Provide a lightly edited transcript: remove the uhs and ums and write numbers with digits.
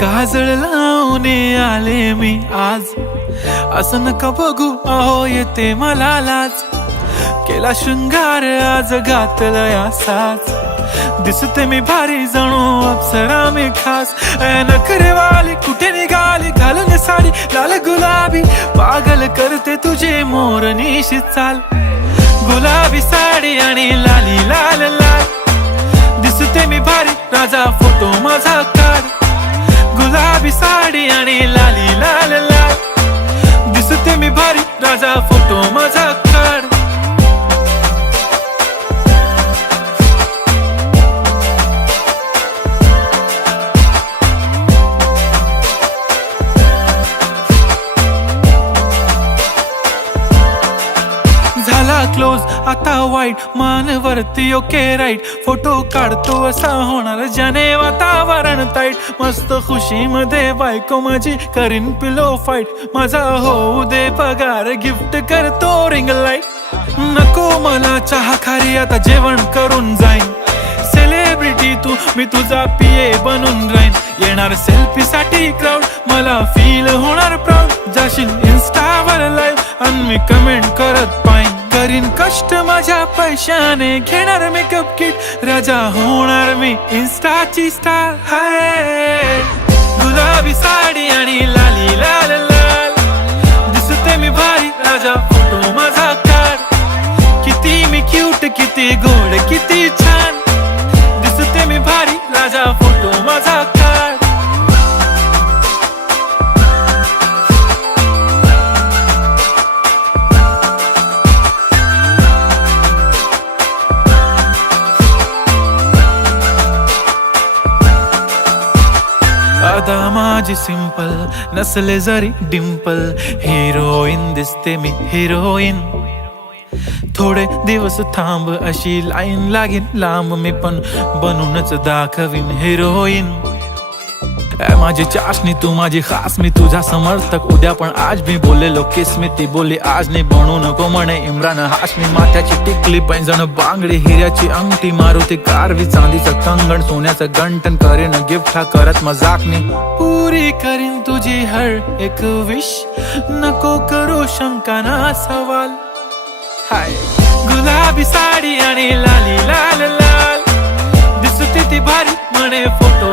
काजळ लावून आले मी आज, असं नका बघू अहो येते मला लाज. केला शृंगार आज घातलाय असाच, दिसते मी भारी जणू अप्सरा मी खास. नखरेवाली कुठे निघाली घालून साडी लाल गुलाबी, पागल करते तुझे मोरनीशी चाल. गुलाबी साडी आणि लाली लाल लाल, दिसते मी भारी राजा फोटो माझा काढ. गुलाबी साडी आणि लाली लाल लाल, दिसते मी भारी राजा फोटो माझा काढ. झाला क्लोज आता वाईट, मानवरती ओके राईट. फोटो काढतो असा होणार ज्याने वातावरण ताईट. मस्त खुशी मध्ये बायको माझी करीन पिलो फाईट. माझा होऊ दे पगार गिफ्ट करतो रिंग लाईट. नको मला चहा खारी आता जेवण करून जाईन. सेलिब्रिटी तू मी तुझा पिये बनून राहीन. येणार सेल्फी साठी क्राऊड मला फील होणार प्राऊड. जाशील इन्स्टावर लाईव्ह आणि मी कमेंट करत पाईन. करीन कष्ट माझ्या पैशाने घेणार मेकअप किट. राजा होणार मी इन्स्टाची स्टार. हाय गुलाबी साडी आणि लाली लाल लाल, दिसते मी भारी राजा फोटो माझा काढ. किती मी क्यूट किती गोड किती छान, दिसते मी भारी राजा फोटो माझा काढ. आता माझी सिंपल नसले जरी डिंपल, हिरोईन दिसते मी हिरोईन. थोडे दिवस थांब अशी लाईन लागेल लांब, मी पण बनूनच दाखवीन हिरोईन. माझी चाशनी तू माझी खास, मी तुझा समर्थक उद्या पण आज. मी बोललेलो किस मी ती बोली आज नाही. बनू नको म्हणे इम्रान हाशमी. माथ्याची टिकली पैंजण बांगडी, हिऱ्याची अंगठी, मारुती कारवी, चांदीचं कंगण, सोन्याचं गंटन. करीन गिफ्ट हा करत मजाकनी. पुरी करीन तुझी हर एक विश, नको करू शंका ना सवाल. हाय गुलाबी साडी आणि लाली लाल लाल, दिसते ती भारी म्हणे फोटो